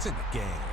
points in the game.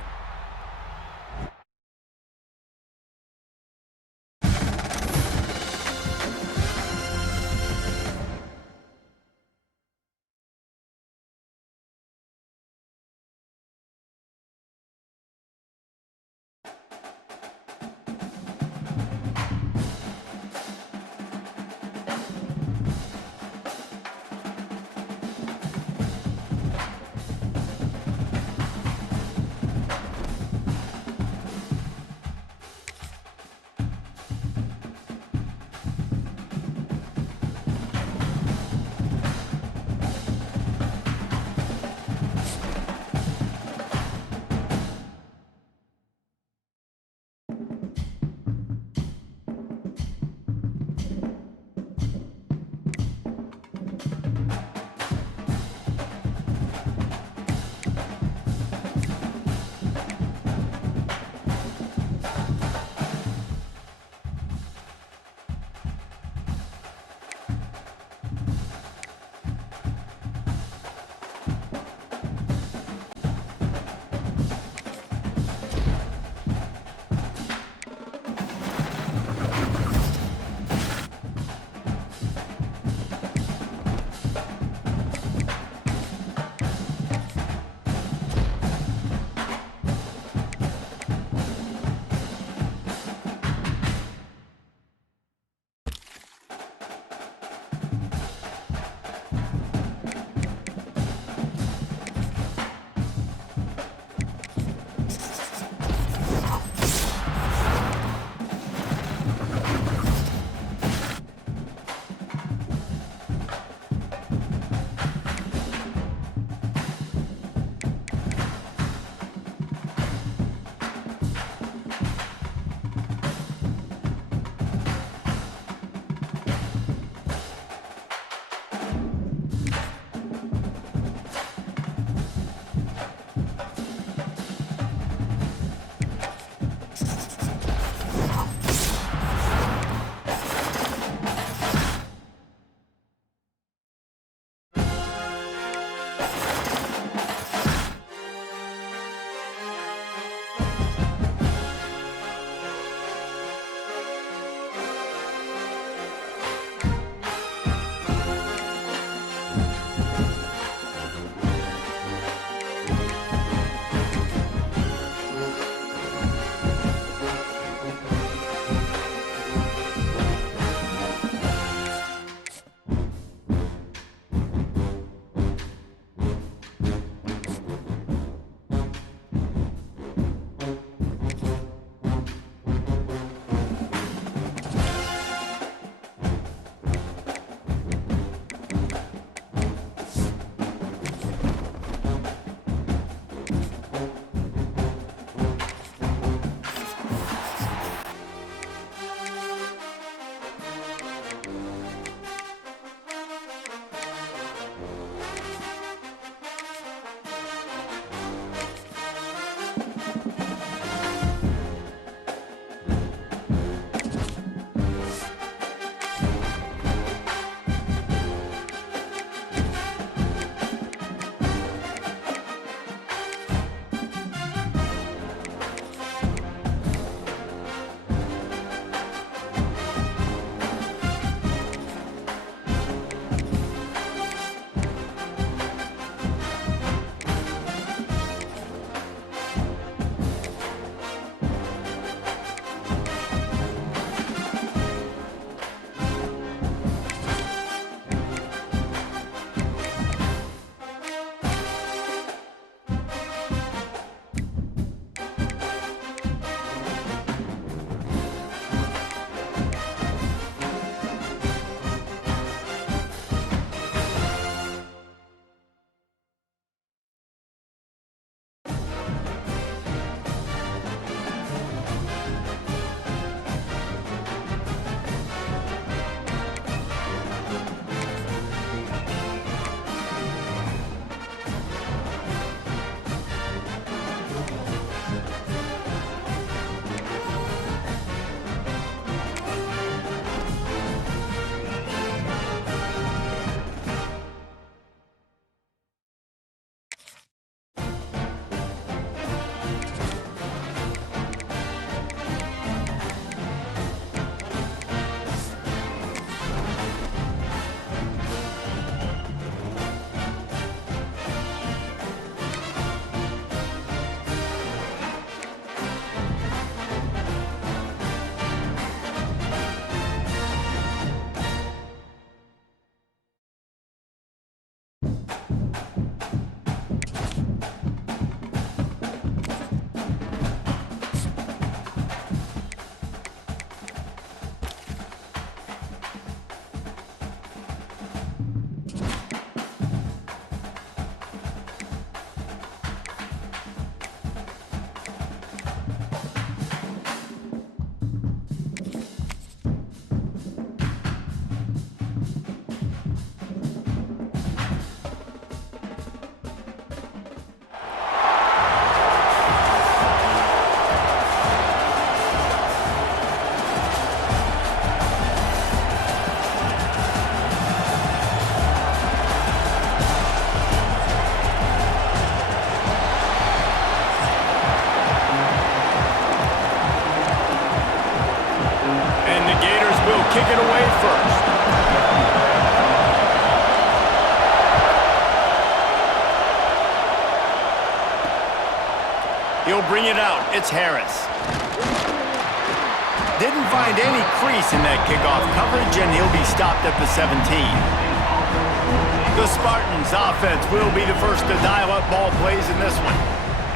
it away first. He'll bring it out. It's Harris. Didn't find any crease in that kickoff coverage, and he'll be stopped at the 17. The Spartans' offense will be the first to dial up ball plays in this one.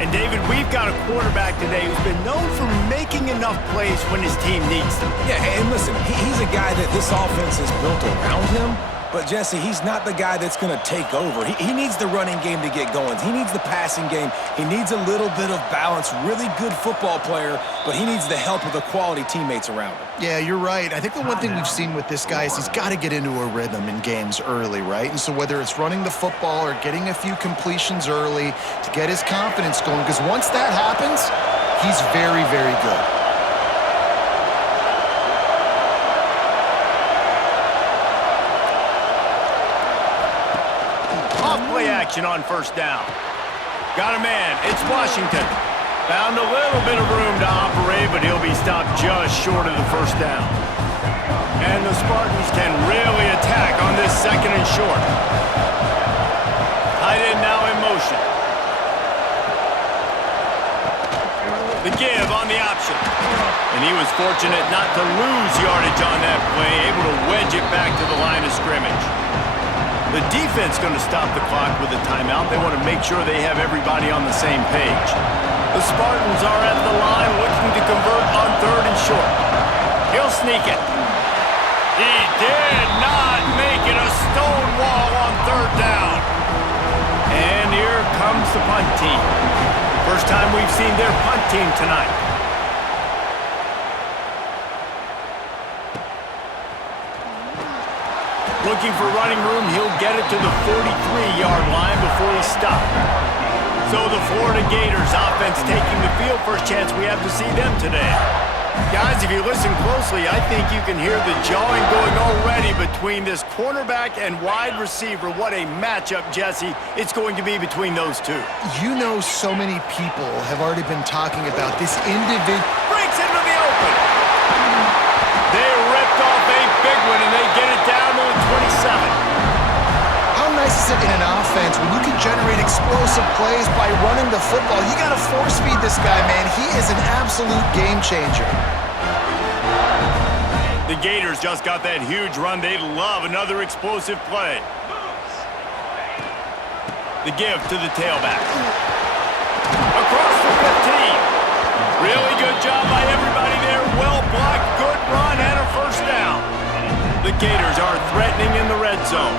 And, David, we've got a quarterback today who's been known for making enough plays when his team needs them. Yeah, and listen, he's a guy that this offense is built around him. But, Jesse, he's not the guy that's going to take over. He needs the running game to get going. He needs the passing game. He needs a little bit of balance. Really good football player, but he needs the help of the quality teammates around him. Yeah, you're right. I think the one thing we've seen with this guy is he's got to get into a rhythm in games early, right? And so whether it's running the football or getting a few completions early to get his confidence going, because once that happens, he's very, very good. Play action on first down. Got a man. It's Washington. Found a little bit of room to operate, but he'll be stopped just short of the first down. And the Spartans can really attack on this second and short. Tight end now in motion. The give on the option. And he was fortunate not to lose yardage on that play, able to wedge it back to the line of scrimmage. The defense going to stop the clock with a timeout. They want to make sure they have everybody on the same page. The Spartans are at the line looking to convert on third and short. He'll sneak it. He did not make it a stone wall on third down. And here comes the punt team. First time we've seen their punt team tonight. Looking for running room, he'll get it to the 43-yard line before he's stopped. So the Florida Gators offense taking the field. First chance we have to see them today. Guys, if you listen closely, I think you can hear the jawing going already between this cornerback and wide receiver. What a matchup, Jesse, it's going to be between those two. You know, so many people have already been talking about this individual. Breaks into the open. They ripped off a big one, and they get it down to the 27. How nice is it in an offense when you can generate explosive plays by running the football? You got to force feed this guy, man. He is an absolute game changer. The Gators just got that huge run. They'd love another explosive play. The give to the tailback. Across the 15. Really good job by everybody there. Well blocked, good run, and a first down. The Gators are threatening in the red zone.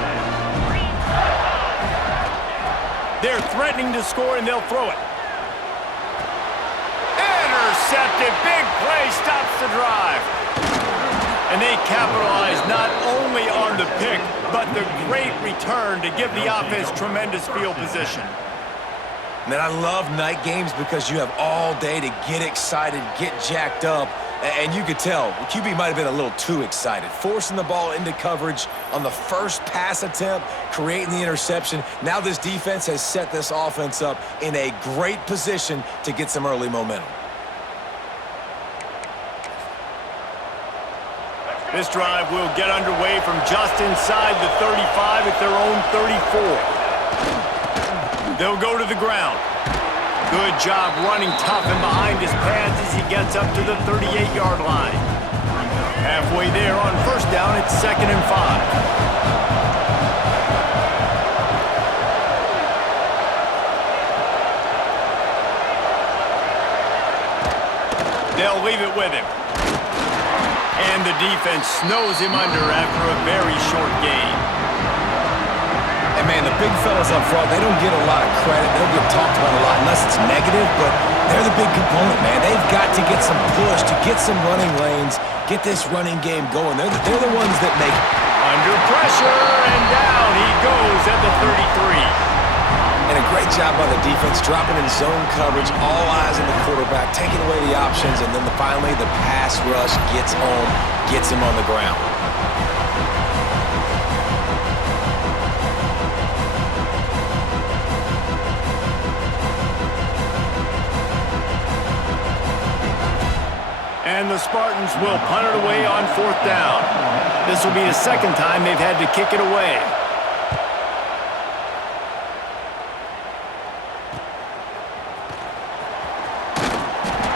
They're threatening to score, and they'll throw it. Intercepted. Big play stops the drive. And they capitalize not only on the pick, but the great return to give the offense tremendous field position. Man, I love night games because you have all day to get excited, get jacked up, and you could tell the QB might have been a little too excited. Forcing the ball into coverage on the first pass attempt, creating the interception. Now this defense has set this offense up in a great position to get some early momentum. This drive will get underway from just inside the 35 at their own 34. They'll go to the ground. Good job running tough and behind his pads as he gets up to the 38-yard line. Halfway there on first down, it's 2nd and 5. They'll leave it with him. And the defense snows him under after a very short gain. And, man, the big fellas up front, they don't get a lot of credit. They don't get talked about a lot unless it's negative, but they're the big component, man. They've got to get some push, to get some running lanes, get this running game going. They're the ones that make it. Under pressure, and down he goes at the 33. And a great job by the defense, dropping in zone coverage, all eyes on the quarterback, taking away the options, and then finally the pass rush gets home, gets him on the ground. And the Spartans will punt it away on 4th down. This will be the second time they've had to kick it away.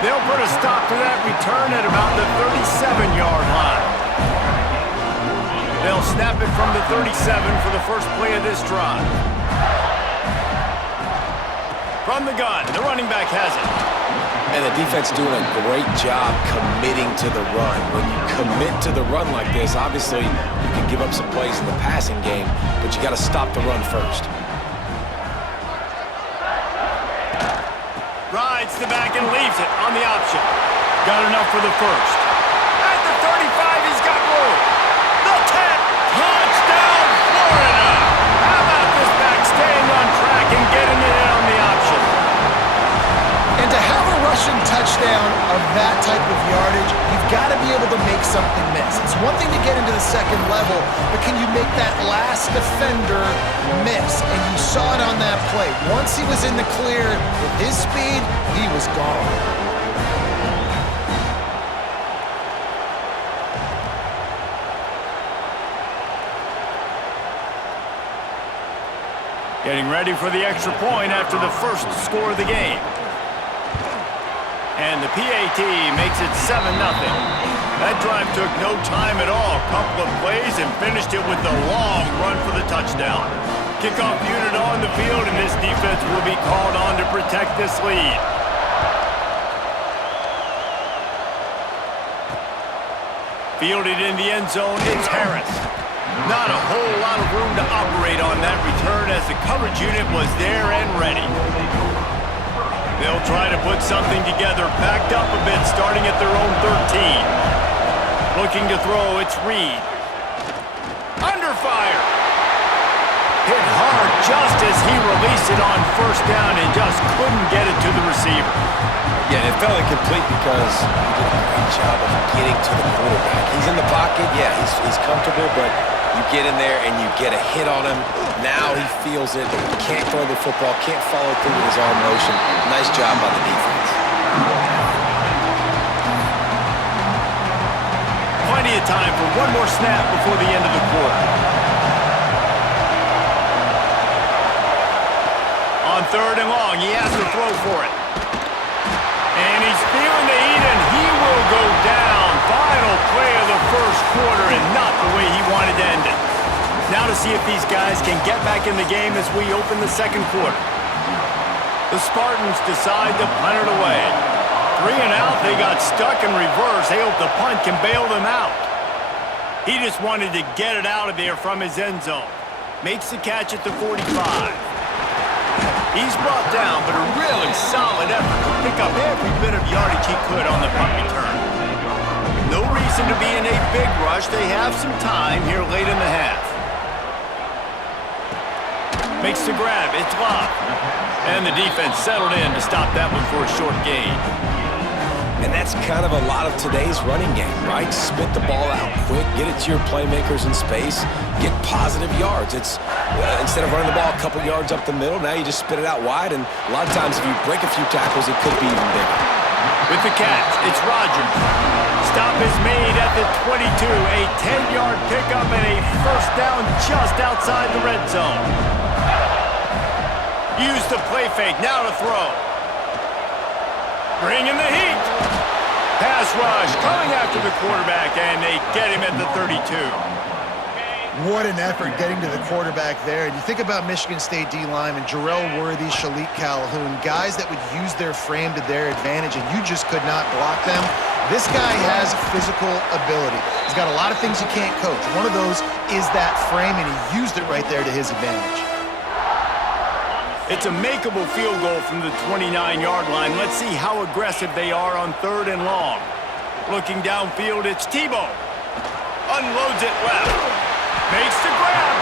They'll put a stop to that return at about the 37-yard line. They'll snap it from the 37 for the first play of this drive. From the gun, the running back has it. And the defense doing a great job committing to the run. When you commit to the run like this, obviously you can give up some plays in the passing game, but you got to stop the run first. Rides the back and leaves it on the option. Got enough for the first. At the 35, he's got room. The 10, touchdown, Florida! How about this back staying on track and getting it in on the option? And to have a rushing touchdown of that type of yardage, you've got to be able to make something miss. It's one thing to get into the second level, but can you make that last defender miss? And you saw it on that play. Once he was in the clear with his speed, he was gone. Getting ready for the extra point after the first score of the game. And the PAT makes it 7-0. That drive took no time at all. Couple of plays and finished it with a long run for the touchdown. Kickoff unit on the field, and this defense will be called on to protect this lead. Fielded in the end zone, it's Harris. Not a whole lot of room to operate on that return as the coverage unit was there and ready. They'll try to put something together, backed up a bit, starting at their own 13. Looking to throw, it's Reed. Under fire. Hit hard just as he released it on first down and just couldn't get it to the receiver. Yeah, it felt incomplete because he did a great job of getting to the quarterback. He's in the pocket, yeah, he's comfortable, but you get in there and you get a hit on him. Now he feels it. He can't throw the football, can't follow through with his arm motion. Nice job by the defense. Plenty of time for one more snap before the end of the quarter. On third and long, he has to throw for it. And he's feeling the heat, and he will go down. Final play of the first quarter, and not the way he wanted to end it. Now to see if these guys can get back in the game as we open the second quarter. The Spartans decide to punt it away. 3 and out, they got stuck in reverse. They hope the punt can bail them out. He just wanted to get it out of there from his end zone. Makes the catch at the 45. He's brought down, but a really solid effort to pick up every bit of yardage he could on the punt return. No reason to be in a big rush. They have some time here late in the half. Makes the grab. It's locked. And the defense settled in to stop that one for a short gain. And that's kind of a lot of today's running game, right? Spit the ball out quick, get it to your playmakers in space, get positive yards. It's instead of running the ball a couple yards up the middle, now you just spit it out wide, and a lot of times if you break a few tackles, it could be even bigger. With the catch, it's Rogers. Stop is made at the 22. A 10-yard pickup and a first down just outside the red zone. Use the play fake, now to throw. Bring in the heat. Pass rush, coming after the quarterback, and they get him at the 32. What an effort getting to the quarterback there. And you think about Michigan State D linemen, Jarrell Worthy, Shalik Calhoun, guys that would use their frame to their advantage, and you just could not block them. This guy has physical ability. He's got a lot of things you can't coach. One of those is that frame, and he used it right there to his advantage. It's a makeable field goal from the 29-yard line. Let's see how aggressive they are on third and long. Looking downfield, it's Tebow. Unloads it left. Makes the grab.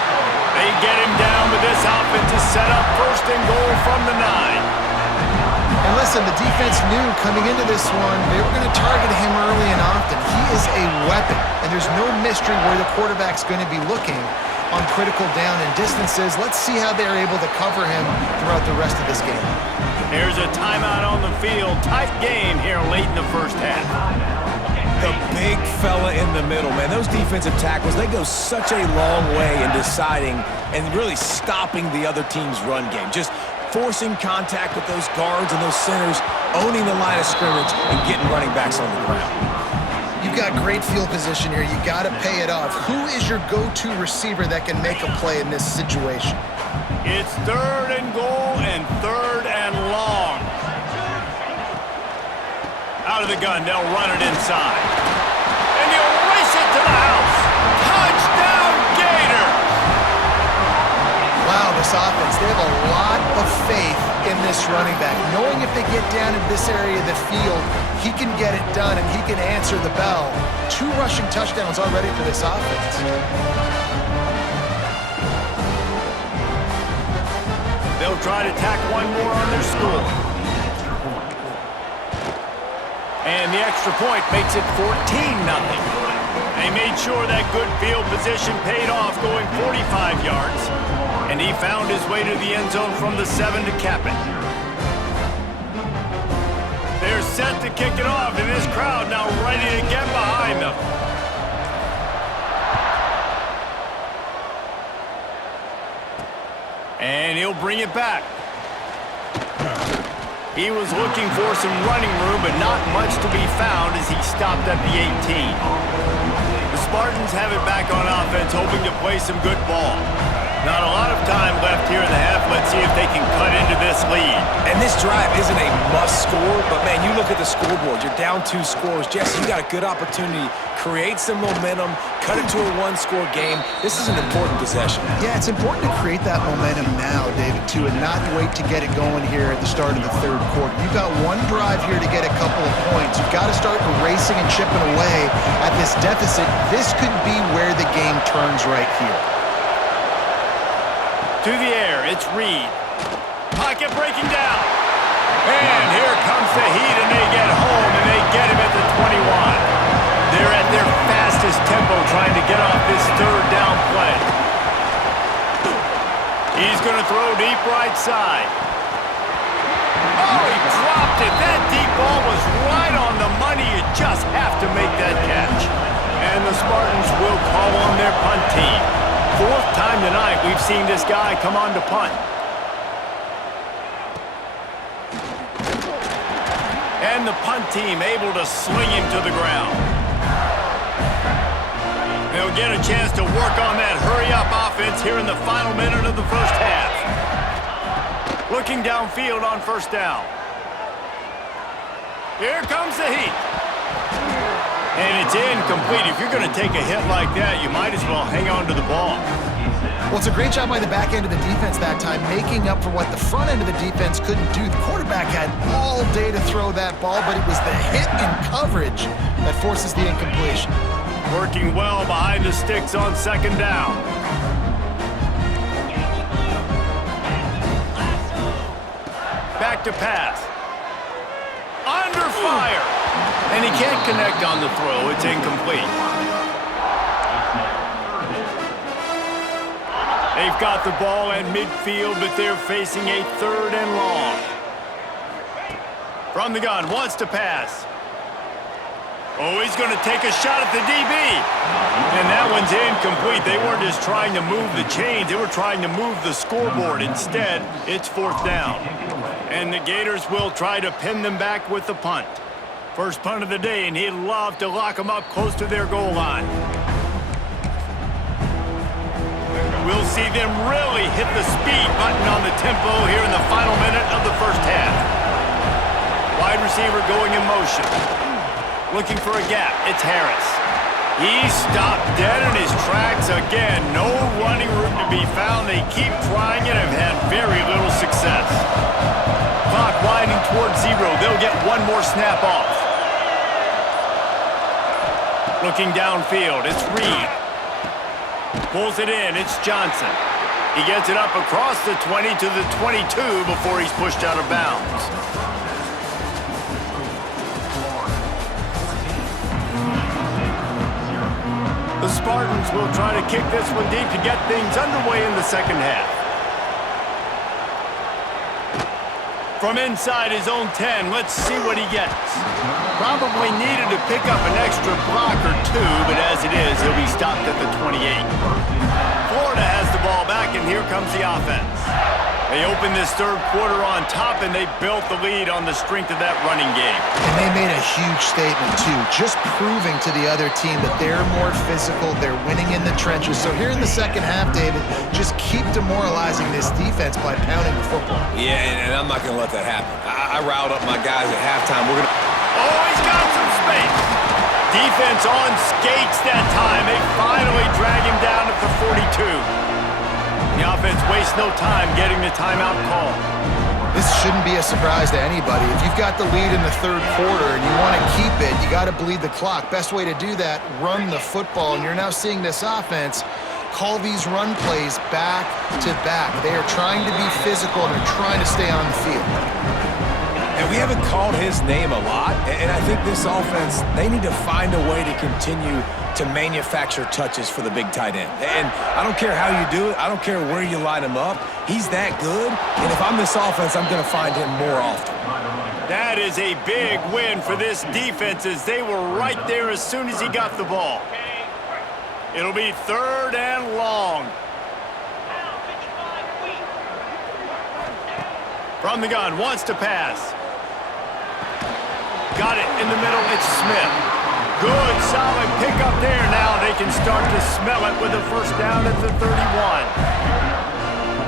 They get him down, but this offense is set up first and goal from the 9. And listen, the defense knew coming into this one, they were going to target him early and often. He is a weapon, and there's no mystery where the quarterback's going to be looking on critical down and distances. Let's see how they're able to cover him throughout the rest of this game. Here's a timeout on the field. Tight game here late in the first half. The big fella in the middle, man. Those defensive tackles, they go such a long way in deciding and really stopping the other team's run game. Just forcing contact with those guards and those centers, owning the line of scrimmage, and getting running backs on the ground. You've got great field position here. You got to pay it off. Who is your go-to receiver that can make a play in this situation? It's 3rd and goal and 3rd and long. Out of the gun, they'll run it inside. And he'll race it to the house. Touchdown, Gators! Wow, this offense, they have a lot of faith in this running back. Knowing if they get down in this area of the field, he can get it done and he can answer the bell. 2 rushing touchdowns already for this offense. They'll try to tack one more on their score. And the extra point makes it 14-0. They made sure that good field position paid off, going 45 yards. And he found his way to the end zone from the 7 to cap it. They're set to kick it off, and this crowd now ready to get behind them. And he'll bring it back. He was looking for some running room, but not much to be found as he stopped at the 18. The Spartans have it back on offense, hoping to play some good ball. Not a lot of time left here in the half. Let's see if they can cut into this lead. And this drive isn't a must score, but man, you look at the scoreboard. You're down 2 scores. Jesse, you got a good opportunity. Create some momentum, cut it to a 1-score game. This is an important possession. Yeah, it's important to create that momentum now, David, too, and not wait to get it going here at the start of the 3rd quarter. You've got 1 drive here to get a couple of points. You've got to start erasing and chipping away at this deficit. This could be where the game turns right here. To the air, it's Reed. Pocket breaking down. And here comes the Heat, and they get home, and they get him at the 21. They're at their fastest tempo trying to get off this 3rd down play. He's going to throw deep right side. Oh, he dropped it. That deep ball was right on the money. You just have to make that catch. And the Spartans will call on their punt team. 4th time tonight we've seen this guy come on to punt. And the punt team able to sling him to the ground. They'll get a chance to work on that hurry-up offense here in the final minute of the 1st half. Looking downfield on 1st down. Here comes the Heat. And it's incomplete. If you're going to take a hit like that, you might as well hang on to the ball. Well, it's a great job by the back end of the defense that time, making up for what the front end of the defense couldn't do. The quarterback had all day to throw that ball, but it was the hit and coverage that forces the incompletion. Working well behind the sticks on 2nd down. Back to pass. Under fire. And he can't connect on the throw. It's incomplete. They've got the ball at midfield, but they're facing a 3rd and long. From the gun, wants to pass. Oh, he's going to take a shot at the DB. And that one's incomplete. They weren't just trying to move the chains. They were trying to move the scoreboard. Instead, it's 4th down. And the Gators will try to pin them back with the punt. First punt of the day, and he'd love to lock them up close to their goal line. We'll see them really hit the speed button on the tempo here in the final minute of the 1st half. Wide receiver going in motion. Looking for a gap. It's Harris. He stopped dead in his tracks again. No running room to be found. They keep trying it and have had very little success. Clock winding towards 0. They'll get 1 more snap off. Looking downfield, it's Reed. Pulls it in, it's Johnson. He gets it up across the 20 to the 22 before he's pushed out of bounds. The Spartans will try to kick this one deep to get things underway in the 2nd half. from inside his own 10. Let's see what he gets. Probably needed to pick up an extra block or two, but as it is, he'll be stopped at the 28. Florida has the ball back, and here comes the offense. They opened this third quarter on top, and they built the lead on the strength of that running game. And they made a huge statement, too, just proving to the other team that they're more physical, they're winning in the trenches. So here in the second half, David, just keep demoralizing this defense by pounding the football. Yeah, and I'm not going to let that happen. I riled up my guys at halftime. We're going to... Oh, he's got some space. Defense on skates that time. They finally drag him down at the 42. The offense wastes no time getting the timeout call. This shouldn't be a surprise to anybody. If you've got the lead in the third quarter and you want to keep it, you got to bleed the clock. Best way to do that, run the football. And you're now seeing this offense call these run plays back to back. They are trying to be physical and they're trying to stay on the field. And we haven't called his name a lot, and I think this offense, they need to find a way to continue to manufacture touches for the big tight end. And I don't care how you do it. I don't care where you line him up. He's that good, and if I'm this offense, I'm going to find him more often. That is a big win for this defense as they were right there as soon as he got the ball. It'll be third and long. From the gun, wants to pass. Got it in the middle, it's Smith. Good, solid pickup there. Now they can start to smell it with a first down at the 31.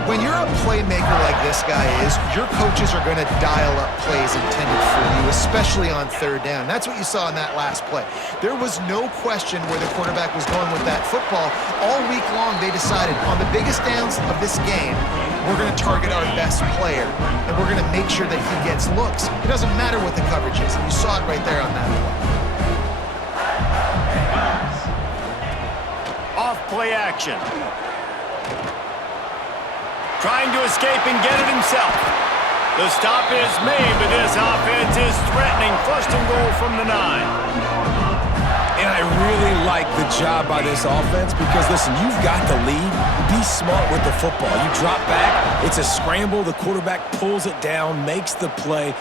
When you're a playmaker like this guy is, your coaches are going to dial up plays intended for you, especially on third down. That's what you saw in that last play. There was no question where the quarterback was going with that football. All week long, they decided on the biggest downs of this game, we're going to target our best player, and we're going to make sure that he gets looks. It doesn't matter what the coverage is. You saw it right there on that play. Off play action. Trying to escape and get it himself. The stop is made, but this offense is threatening. First and goal from the 9. And I really like the job by this offense because, listen, you've got the lead. Be smart with the football. You drop back, it's a scramble. The quarterback pulls it down, makes the play.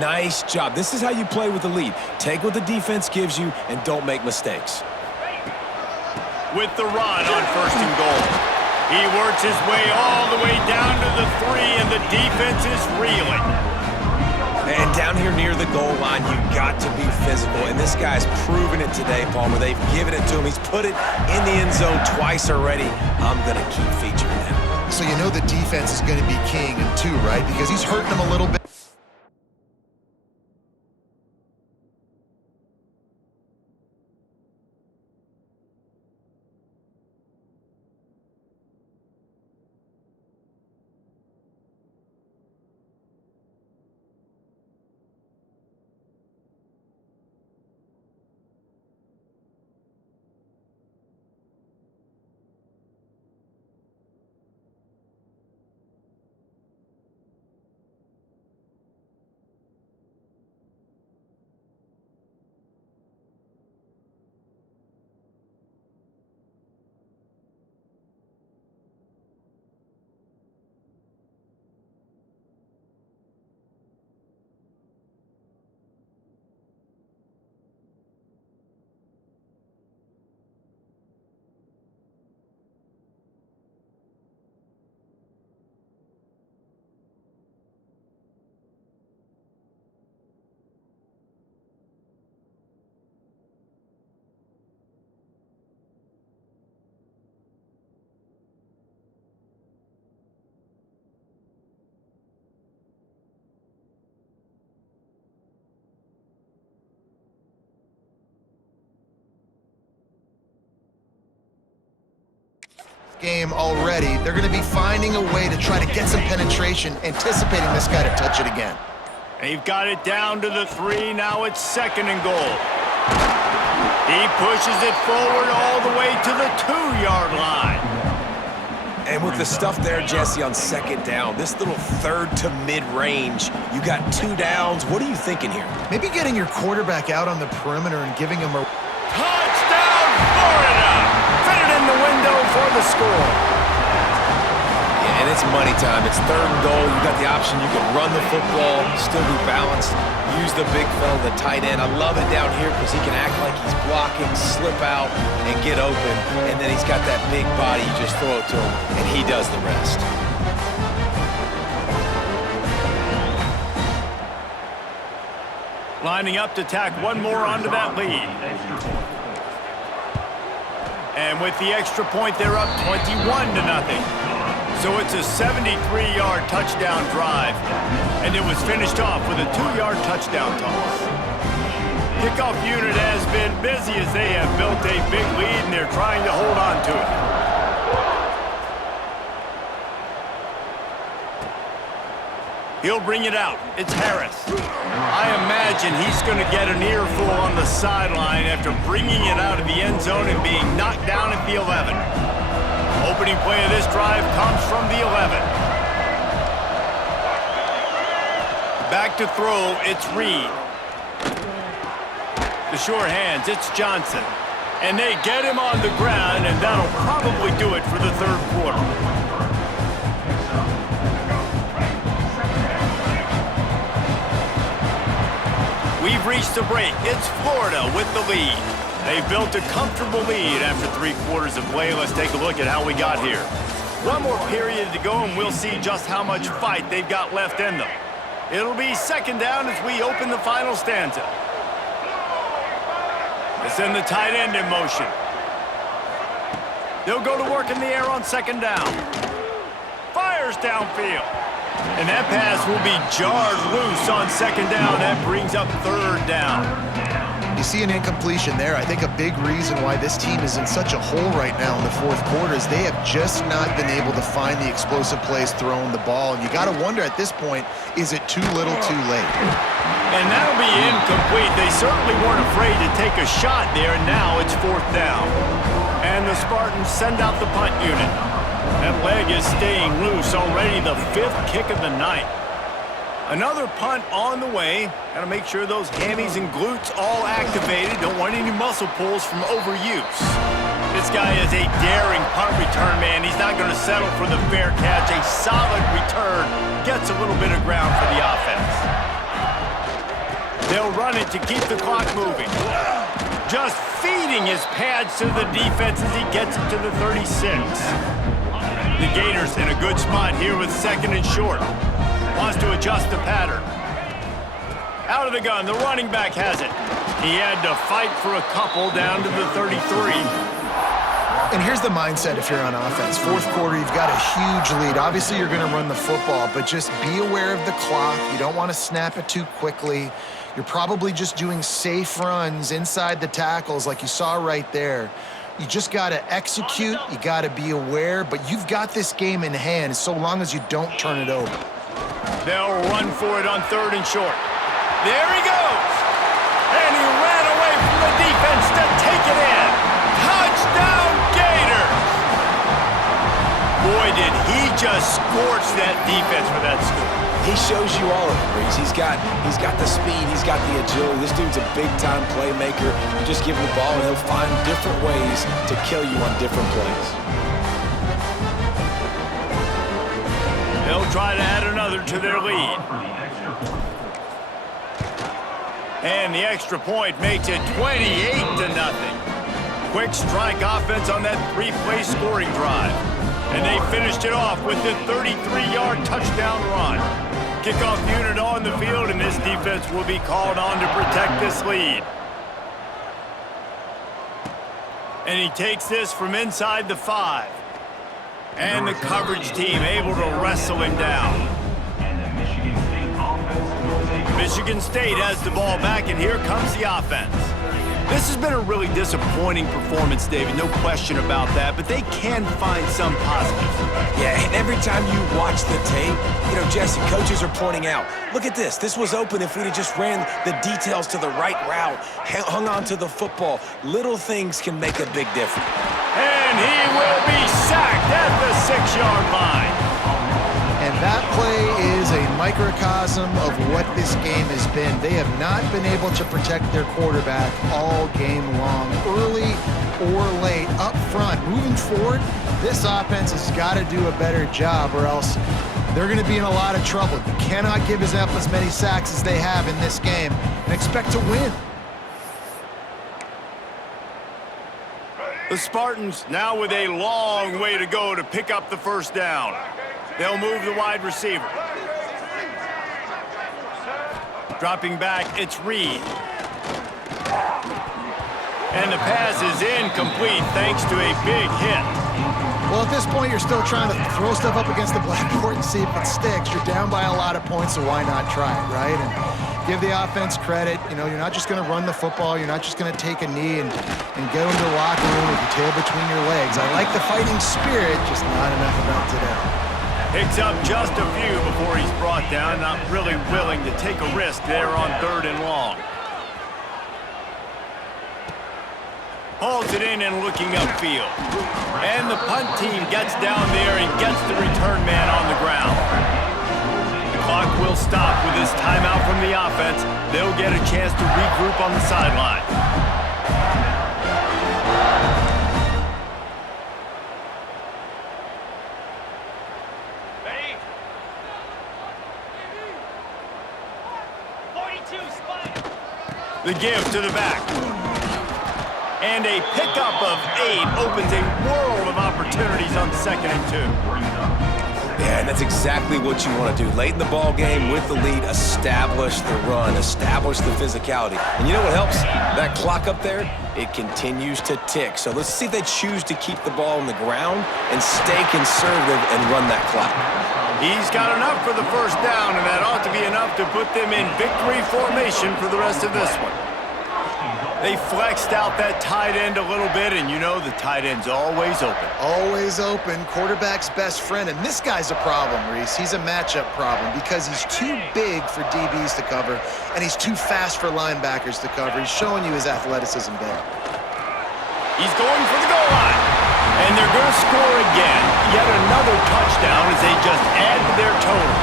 Nice job. This is how you play with the lead. Take what the defense gives you and don't make mistakes. With the run on first and goal. He works his way all the way down to the 3, and the defense is reeling. And down here near the goal line, you've got to be physical. And this guy's proven it today, Palmer. They've given it to him. He's put it in the end zone twice already. I'm going to keep featuring him. So you know the defense is going to be king too, right? Because he's hurting them a little bit. Game already. They're going to be finding a way to try to get some penetration, anticipating this guy to touch it again. They've got it down to the 3. Now it's second and goal. He pushes it forward all the way to the 2-yard line. And with the stuff there, Jesse, on second down, this little third to mid-range, you got 2 downs. What are you thinking here? Maybe getting your quarterback out on the perimeter and giving him a... Touchdown, Florida! Fit it in the window for the score. Yeah, and it's money time. It's 3rd and goal. You got the option. You can run the football, still be balanced, use the big fella, the tight end. I love it down here because he can act like he's blocking, slip out, and get open. And then he's got that big body. You just throw it to him, and he does the rest. Lining up to tack one more onto that lead. And with the extra point, they're up 21-0. So it's a 73-yard touchdown drive. And it was finished off with a 2-yard touchdown toss. Kickoff unit has been busy as they have built a big lead, and they're trying to hold on to it. He'll bring it out. It's Harris. I imagine he's going to get an earful on the sideline after bringing it out of the end zone and being knocked down at the 11. Opening play of this drive comes from the 11. Back to throw, it's Reed. The sure hands, it's Johnson. And they get him on the ground, and that'll probably do it for the 3rd quarter. We've reached the break. It's Florida with the lead. They've built a comfortable lead after 3 quarters of play. Let's take a look at how we got here. One more period to go, and we'll see just how much fight they've got left in them. It'll be 2nd down as we open the final stanza. They send the tight end in motion. They'll go to work in the air on 2nd down. Fires downfield. And that pass will be jarred loose on 2nd down. That brings up 3rd down. You see an incompletion there. I think a big reason why this team is in such a hole right now in the 4th quarter is they have just not been able to find the explosive plays throwing the ball. And you got to wonder at this point, is it too little too late? And that'll be incomplete. They certainly weren't afraid to take a shot there. Now it's 4th down. And the Spartans send out the punt unit. That leg is staying loose, already the 5th kick of the night. Another punt on the way. Got to make sure those hammies and glutes all activated. Don't want any muscle pulls from overuse. This guy is a daring punt return man. He's not going to settle for the fair catch. A solid return gets a little bit of ground for the offense. They'll run it to keep the clock moving. Just feeding his pads to the defense as he gets it to the 36. The Gators in a good spot here with 2nd and short. Wants to adjust the pattern. Out of the gun, the running back has it. He had to fight for a couple down to the 33. And here's the mindset if you're on offense. 4th quarter, you've got a huge lead. Obviously, you're going to run the football, but just be aware of the clock. You don't want to snap it too quickly. You're probably just doing safe runs inside the tackles like you saw right there. You just got to execute. You got to be aware, but you've got this game in hand so long as you don't turn it over. They'll run for it on 3rd and short. There he goes. And he ran away from the defense to take it in. Touchdown, Gators. Boy, did he just scorch that defense for that score. He shows you all of it, Breeze. He's got the speed, he's got the agility. This dude's a big-time playmaker. You just give him the ball, and he'll find different ways to kill you on different plays. They'll try to add another to their lead. And the extra point makes it 28-0. Quick strike offense on that 3-play scoring drive. And they finished it off with the 33-yard touchdown run. Kickoff unit on the field, and this defense will be called on to protect this lead. And he takes this from inside the 5. And the coverage team able to wrestle him down. Michigan State has the ball back, and here comes the offense. This has been a really disappointing performance, David, no question about that, but they can find some positives. Yeah, and every time you watch the tape, Jesse, coaches are pointing out, look at this. This was open if we'd have just ran the details to the right route, hung on to the football. Little things can make a big difference. And he will be sacked at the 6-yard line. And that play is a microcosm of what this game has been. They have not been able to protect their quarterback all game long. Early or late up front. Moving forward, this offense has got to do a better job or else they're going to be in a lot of trouble. You cannot give up as many sacks as they have in this game and expect to win. The Spartans now with a long way to go to pick up the first down. They'll move the wide receiver. Dropping back, it's Reed. And the pass is incomplete thanks to a big hit. Well, at this point, you're still trying to throw stuff up against the blackboard and see if it sticks. You're down by a lot of points, so why not try it, right? And give the offense credit. You know, you're not just going to run the football. You're not just going to take a knee and go into the locker room with your tail between your legs. I like the fighting spirit, just not enough about today. Picks up just a few before he's brought down, not really willing to take a risk there on 3rd and long. Hauls it in and looking upfield. And the punt team gets down there and gets the return man on the ground. The clock will stop with this timeout from the offense. They'll get a chance to regroup on the sideline. The give to the back. And a pickup of 8 opens a world of opportunities on 2nd and 2. Yeah, and that's exactly what you want to do. Late in the ball game with the lead, establish the run, establish the physicality. And you know what helps? That clock up there, it continues to tick. So let's see if they choose to keep the ball on the ground and stay conservative and run that clock. He's got enough for the first down, and that ought to be enough to put them in victory formation for the rest of this one. They flexed out that tight end a little bit, and you know the tight end's always open. Always open, quarterback's best friend, and this guy's a problem, Reese. He's a matchup problem because he's too big for DBs to cover, and he's too fast for linebackers to cover. He's showing you his athleticism there. He's going for the goal line, and they're going to score again. Yet another touchdown as they just add to their total.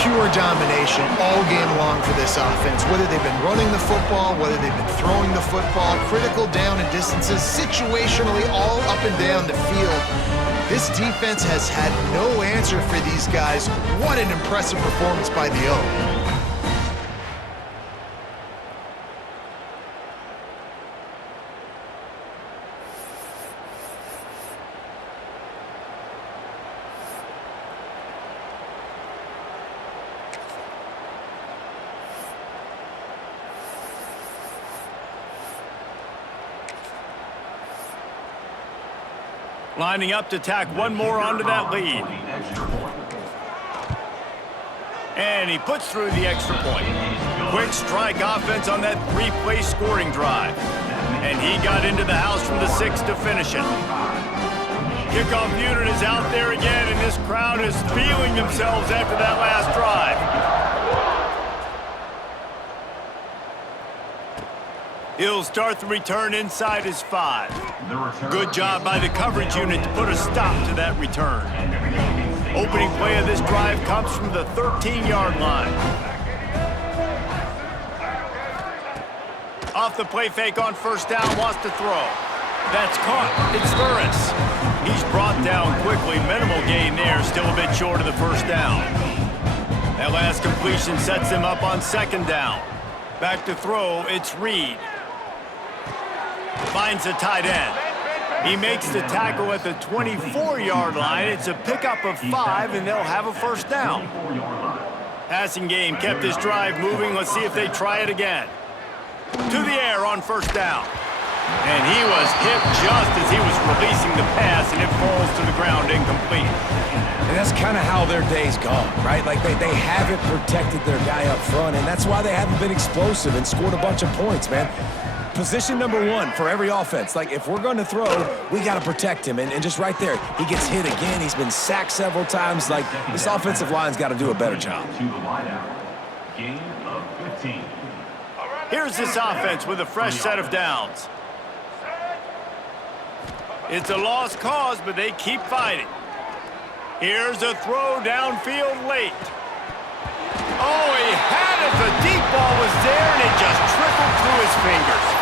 Pure domination all game long for this offense. Whether they've been running the football, whether they've been throwing the football, critical down and distances, situationally all up and down the field. This defense has had no answer for these guys. What an impressive performance by the O. Lining up to tack one more onto that lead. And he puts through the extra point. Quick strike offense on that 3-play scoring drive. And he got into the house from the 6 to finish it. Kickoff unit is out there again, and this crowd is feeling themselves after that last drive. He'll start the return inside his 5. Good job by the coverage unit to put a stop to that return. Opening play of this drive comes from the 13-yard line. Off the play fake on first down, wants to throw. That's caught. It's Thuris. He's brought down quickly. Minimal gain there, still a bit short of the first down. That last completion sets him up on 2nd down. Back to throw, it's Reed. Finds the tight end. He makes the tackle at the 24-yard line. It's a pickup of 5, and they'll have a first down. Passing game kept this drive moving. Let's see if they try it again. To the air on first down. And he was hit just as he was releasing the pass, and it falls to the ground incomplete. And that's kind of how their day's gone, right? Like they haven't protected their guy up front, and that's why they haven't been explosive and scored a bunch of points, man. Position number 1 for every offense. Like, if we're going to throw, we got to protect him. And just right there, he gets hit again. He's been sacked several times. Like, this offensive line's got to do a better job. Gain of 15. Here's this offense with a fresh set of downs. It's a lost cause, but they keep fighting. Here's a throw downfield late. Oh, he had it. The deep ball was there, and it just trickled through his fingers.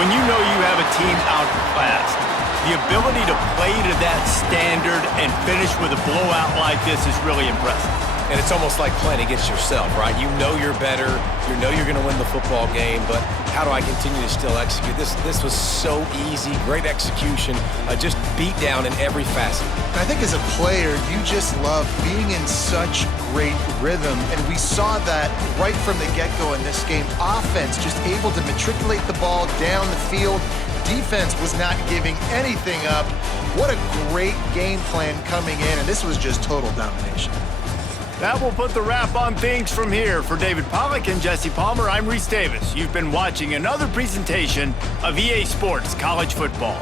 When you know you have a team outclassed, the ability to play to that standard and finish with a blowout like this is really impressive. And it's almost like playing against yourself, right? You know you're better. You know you're going to win the football game, but how do I continue to still execute? This was so easy, great execution, just beat down in every facet. I think as a player, you just love being in such great rhythm, and we saw that right from the get-go in this game. Offense just able to matriculate the ball down the field. Defense was not giving anything up. What a great game plan coming in, and this was just total domination. That will put the wrap on things from here. For David Pollack and Jesse Palmer, I'm Reese Davis. You've been watching another presentation of EA Sports College Football.